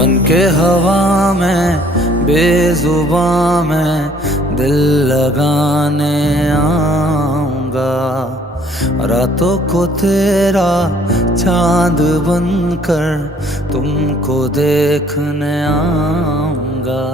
बन के हवा में बेजुबां में दिल लगाने आऊंगा। रातों को तेरा चांद बनकर तुमको देखने आऊंगा।